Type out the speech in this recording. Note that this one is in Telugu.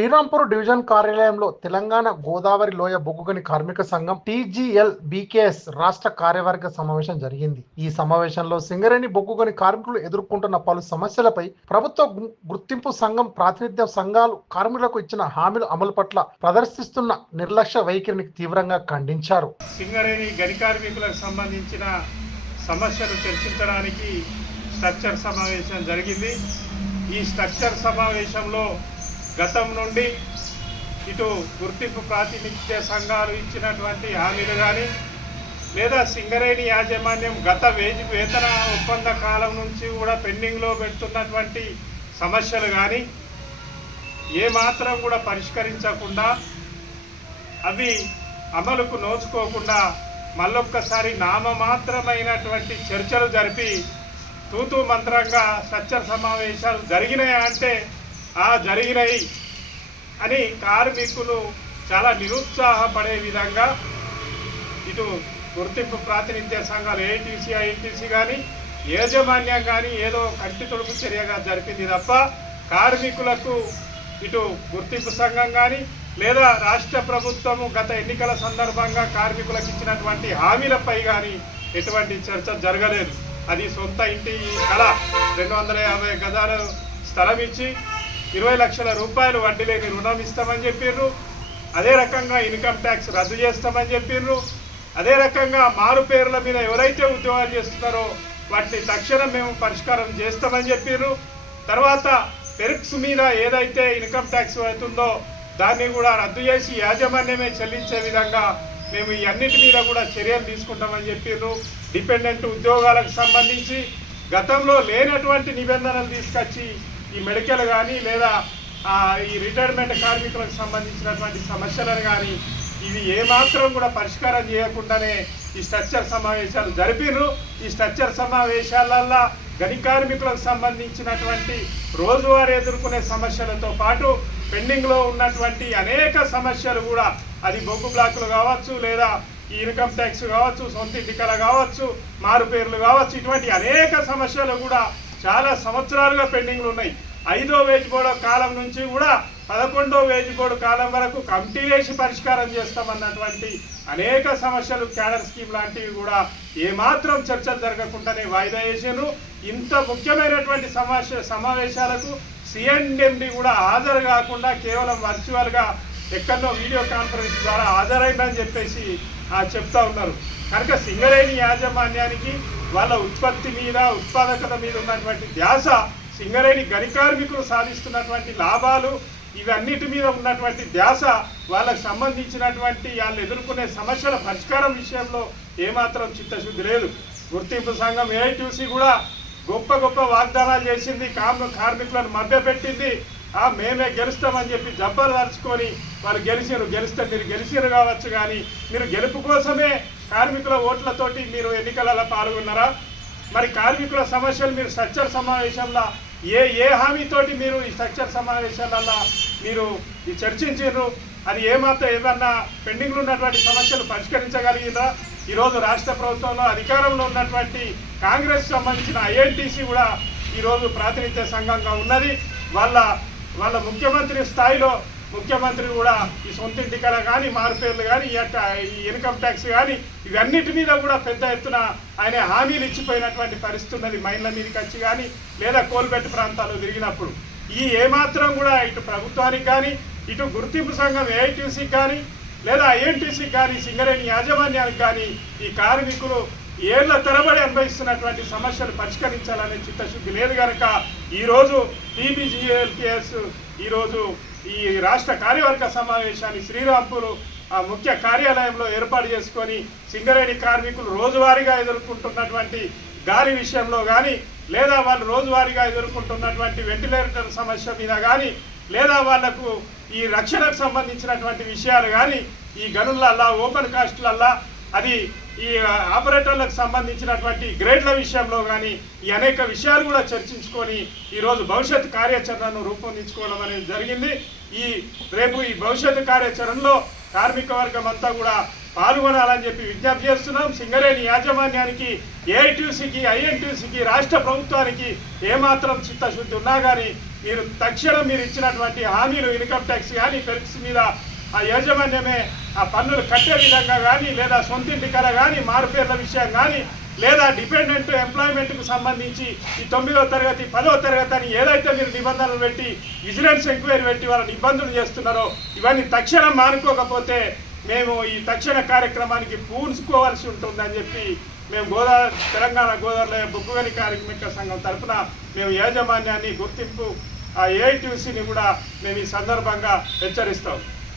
శ్రీరాంపూర్ డివిజన్ కార్యాలయంలో తెలంగాణ గోదావరి లోయ బొగ్గుగని కార్మిక సంఘం టీజీఎల్ బీకేఎస్ రాష్ట్ర కార్యవర్గ సమావేశం జరిగింది. ఈ సమావేశంలో సింగరేణి బొగ్గుగని కార్మికులు ఎదుర్కొంటున్న పలు సమస్యలపై ప్రభుత్వ గుర్తింపు సంఘం ప్రాతినిధ్య సంఘాలు కార్మికులకు ఇచ్చిన హామీల అమలు పట్ల ప్రదర్శిస్తున్న నిర్లక్ష్య వైఖరిని తీవ్రంగా ఖండించారు. సింగరేణి గని కార్మికులకు సంబంధించిన సమస్యలు చర్చించడానికి స్ట్రక్చర్ సమావేశం జరిగింది. ఈ స్ట్రక్చర్ సమావేశంలో గతం నుండి ఇటు గుర్తింపు ప్రాతినిధ్య సంఘాలు ఇచ్చినటువంటి హామీలు కానీ లేదా సింగరేణి యాజమాన్యం గత వేజి వేతన ఒప్పంద కాలం నుంచి కూడా పెండింగ్లో పెడుతున్నటువంటి సమస్యలు కానీ ఏమాత్రం కూడా పరిష్కరించకుండా అవి అమలుకు నోచుకోకుండా మళ్ళొక్కసారి నామమాత్రమైనటువంటి చర్చలు జరిపి తూతూ మంత్రంగా స్ట్రక్చర్ సమావేశాలు జరిగినాయా అంటే జరిగినాయి అని కార్మికులు చాలా నిరుత్సాహపడే విధంగా ఇటు గుర్తింపు ప్రాతినిధ్య సంఘాలు ఏఐటీసీ ఐఎన్టీసీ కానీ యాజమాన్యం కానీ ఏదో కంటి తొడుపు చర్యగా జరిపింది తప్ప కార్మికులకు ఇటు గుర్తింపు సంఘం కానీ లేదా రాష్ట్ర ప్రభుత్వము గత ఎన్నికల సందర్భంగా కార్మికులకు ఇచ్చినటువంటి హామీలపై కానీ ఎటువంటి చర్చ జరగలేదు. అది సొంత ఇంటి కళ. రెండు వందల యాభై గజాలు స్థలం ఇచ్చి ఇరవై లక్షల రూపాయలు వడ్డీ లేని రుణం ఇస్తామని చెప్పిర్రు. అదే రకంగా ఇన్కమ్ ట్యాక్స్ రద్దు చేస్తామని చెప్పిర్రు. అదే రకంగా మారు పేర్ల మీద ఎవరైతే ఉద్యోగాలు చేస్తున్నారో వాటిని తక్షణం మేము పరిష్కారం చేస్తామని చెప్పిర్రు. తర్వాత పెరుక్స్ మీద ఏదైతే ఇన్కమ్ ట్యాక్స్ అవుతుందో దాన్ని కూడా రద్దు చేసి యాజమాన్యమే చెల్లించే విధంగా మేము ఈ అన్నిటి మీద కూడా చర్యలు తీసుకుంటామని చెప్పిర్రు. డిపెండెంట్ ఉద్యోగాలకు సంబంధించి గతంలో లేనటువంటి నిబంధనలు తీసుకొచ్చి ఈ మెడికల్ కానీ లేదా ఈ రిటైర్మెంట్ కార్మికులకు సంబంధించినటువంటి సమస్యలను కానీ ఇవి ఏమాత్రం కూడా పరిష్కారం చేయకుండానే ఈ స్ట్రక్చర్ సమావేశాలు జరిపిర్రు. ఈ స్ట్రక్చర్ సమావేశాలల్లో గని కార్మికులకు సంబంధించినటువంటి రోజువారీ ఎదుర్కొనే సమస్యలతో పాటు పెండింగ్లో ఉన్నటువంటి అనేక సమస్యలు కూడా అది బొగ్గు బ్లాకులు కావచ్చు లేదా ఈ ఇన్కమ్ ట్యాక్స్ కావచ్చు సొంత ఇంటికల కావచ్చు మారు పేర్లు కావచ్చు ఇటువంటి అనేక సమస్యలు కూడా చాలా సంవత్సరాలుగా పెండింగ్లు ఉన్నాయి. ఐదో వేజ్ బోర్డు కాలం నుంచి కూడా పదకొండో వేజ్ బోర్డు కాలం వరకు కమిటీ వేసి పరిష్కారం చేస్తామన్నటువంటి అనేక సమస్యలు క్యాడర్ స్కీమ్ లాంటివి కూడా ఏమాత్రం చర్చలు జరగకుండానే వాయిదా వేసారు ఇంత ముఖ్యమైనటువంటి సమావేశ సమావేశాలకు సిఎన్ఎండి కూడా హాజరు కాకుండా కేవలం వర్చువల్గా ఎక్కడో వీడియో కాన్ఫరెన్స్ ద్వారా హాజరైందని చెప్పేసి ఆ, చెప్తా ఉన్నారు. కనుక సింగరేణి యాజమాన్యానికి వాళ్ళ ఉత్పత్తి మీద ఉత్పాదకత మీద ఉన్నటువంటి ధ్యాస సింగరేణి గని కార్మికులు సాధిస్తున్నటువంటి లాభాలు ఇవన్నిటి మీద ఉన్నటువంటి ధ్యాస వాళ్ళకు సంబంధించినటువంటి వాళ్ళు ఎదుర్కొనే సమస్యల పరిష్కారం విషయంలో ఏమాత్రం చిత్తశుద్ధి లేదు. గుర్తింపు సంఘం ఏఐటీసీ కూడా గొప్ప గొప్ప వాగ్దానాలు చేసింది కామ్ కార్మికులను మభ్యపెట్టింది పెట్టింది మేమే గెలుస్తామని చెప్పి జబ్బలు తరుచుకొని వాళ్ళు గెలిచారు. గెలిస్తే మీరు గెలిచారు కావచ్చు కానీ మీరు గెలుపు కోసమే కార్మికుల ఓట్లతోటి మీరు ఎన్నికలలో పాల్గొన్నారా? మరి కార్మికుల సమస్యలు మీరు స్ట్రక్చర్ సమావేశంలో ఏ ఏ హామీతోటి మీరు ఈ స్ట్రక్చర్ సమావేశాలలో మీరు ఈ చర్చించారు? అది ఏమాత్రం ఏమన్నా పెండింగ్లో ఉన్నటువంటి సమస్యలు పరిష్కరించగలిగిందా ఈరోజు రాష్ట్ర ప్రభుత్వంలో అధికారంలో ఉన్నటువంటి కాంగ్రెస్ సంబంధించిన ఐఎన్టీసీ కూడా ఈరోజు ప్రాతినిధ్య సంఘంగా ఉన్నది. వాళ్ళ వాళ్ళ ముఖ్యమంత్రి స్థాయిలో ముఖ్యమంత్రి కూడా ఈ సొంత ఇంటికల కానీ మార్పేర్లు కానీ ఈ యొక్క ఈ ఇన్కమ్ ట్యాక్స్ కానీ ఇవన్నిటి మీద కూడా పెద్ద ఎత్తున ఆయన హామీలు ఇచ్చిపోయినటువంటి పరిస్థితి ఉన్నది. మైన్ల మీదకి వచ్చి కానీ లేదా కోల్బెట్ ప్రాంతాల్లో తిరిగినప్పుడు. ఈ ఏమాత్రం కూడా ఇటు ప్రభుత్వానికి కానీ ఇటు గుర్తింపు సంఘం ఏఐటీసీకి కానీ లేదా ఐఎన్టీసీకి కానీ సింగరేణి యాజమాన్యానికి కానీ ఈ కార్మికులు ఏళ్ళ తరబడి అనుభవిస్తున్నటువంటి సమస్యలు పరిష్కరించాలనే చిత్తశుద్ధి లేదు కనుక ఈరోజు టీబీజీఎల్కేఎస్ ఈరోజు ఈ రాష్ట్ర కార్యవర్గ సమావేశాన్ని శ్రీరాంపూర్ ఆ ముఖ్య కార్యాలయంలో ఏర్పాటు చేసుకొని సింగరేణి కార్మికులు రోజువారీగా ఎదుర్కొంటున్నటువంటి గాలి విషయంలో కానీ లేదా వాళ్ళు రోజువారీగా ఎదుర్కొంటున్నటువంటి వెంటిలేటర్ సమస్య మీద కానీ లేదా వాళ్ళకు ఈ రక్షణకు సంబంధించినటువంటి విషయాలు కానీ ఈ గనులల్లా ఓపెన్ కాస్ట్లల్లా అది ఈ ఆపరేటర్లకు సంబంధించినటువంటి గ్రేడ్ల విషయంలో కానీ ఈ అనేక విషయాలు కూడా చర్చించుకొని ఈరోజు భవిష్యత్ కార్యాచరణను రూపొందించుకోవడం అనేది జరిగింది. ఈ రేపు ఈ భవిష్యత్ కార్యాచరణలో కార్మిక వర్గం అంతా కూడా పాల్గొనాలని చెప్పి విజ్ఞప్తి చేస్తున్నాం. సింగరేణి యాజమాన్యానికి ఏఐటీసీకి ఐఎన్టీసీకి రాష్ట్ర ప్రభుత్వానికి ఏమాత్రం చిత్తశుద్ధి ఉన్నా కానీ మీరు తక్షణం మీరు ఇచ్చినటువంటి హామీలు ఇన్కమ్ ట్యాక్స్ కానీ పెరిక్స్ మీద ఆ యాజమాన్యమే ఆ పన్నులు కట్టే విధంగా కానీ లేదా సొంతింటికర కానీ మారుపేర్ల విషయం కానీ లేదా డిపెండెంట్ ఎంప్లాయ్మెంట్కు సంబంధించి ఈ తొమ్మిదో తరగతి పదో తరగతి అని ఏదైతే మీరు నిబంధనలు పెట్టి విజిలెన్స్ ఎంక్వైరీ పెట్టి వాళ్ళని ఇబ్బందులు చేస్తున్నారో ఇవన్నీ తక్షణం మానుకోకపోతే మేము ఈ తక్షణ కార్యక్రమానికి పూర్చుకోవాల్సి ఉంటుందని చెప్పి మేము గోదావరి తెలంగాణ గోదావరిలో బొగ్గుగని కార్మిక సంఘం తరఫున మేము యాజమాన్యాన్ని గుర్తింపు ఆ ఏఐటీసీని కూడా మేము ఈ సందర్భంగా హెచ్చరిస్తాం.